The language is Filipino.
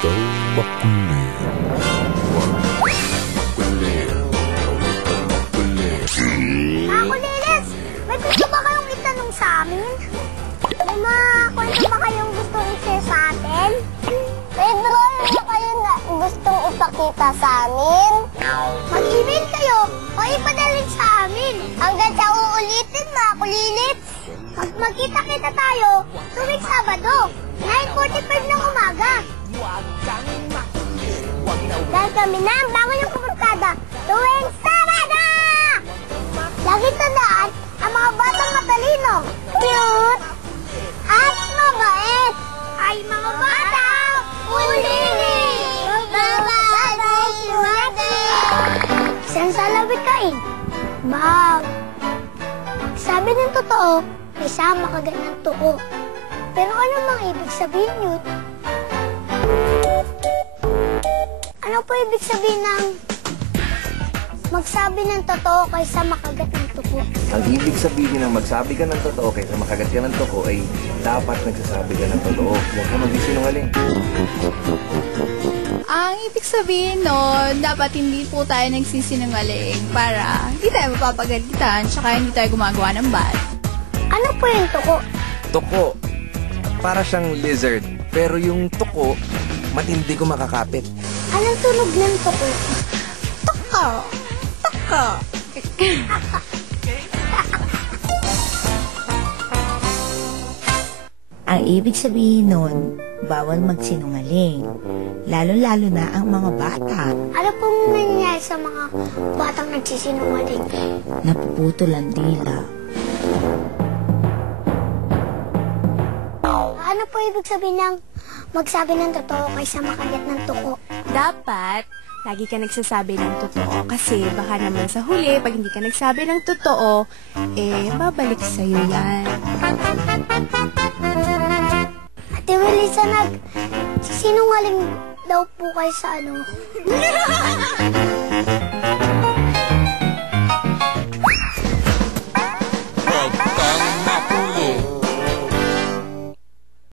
daw makulit. Makulilis! May gusto ba kayong itanong sa amin? May mga kwento ba kayong gustong i-share sa atin? May drawing ba kayo na gustong ipakita sa amin? Mag-email kayo o ipadalin sa amin. Hanggang sa uulitin, Makulilis. Magkita-kita tayo tuwing Sabado, 9:45 ng umaga. Dahil kami na ang bago yung kumuntada tuwing Sabado! Lagi tandaan, ang mga batang matalino, cute, at mabait ay mga batang Kulilis! Bye-bye, Isang salawikain, bag. Sabi ng totoo, may sama kagat ng tuko. Pero ano mang ibig sabihin yun? Ano po ibig sabihin ng magsabi ng totoo kaysa makagat ng tuko? Ang ibig sabihin ng magsabi ka ng totoo kaysa makagat ka ng tuko ay dapat nagsasabi ka ng totoo. Huwag ka magsisinungaling. Ang ibig sabihin nun, dapat hindi po tayo nagsisinungaling para hindi tayo mapapagalitan tsaka hindi tayo gumagawa ng bad. Ano po yung tuko? Tuko. Para siyang lizard. Pero yung tuko, matindi ko makakapit. Anong tunog ng tuko? Tuko! Tuko! Ang ibig sabihin nun, bawal magsinungaling. Lalo-lalo na ang mga bata. Ano pong nangyayari sa mga batang nagsisinungaling? Napuputol ang dila. Ano po ibig sabihin ng magsabi ng totoo kaysa makagat ng tuko? Dapat, lagi ka nagsasabi ng totoo kasi baka naman sa huli, pag hindi ka nagsabi ng totoo, babalik sa'yo yan. Ate Melissa, sinungaling daw po kayo sa ano?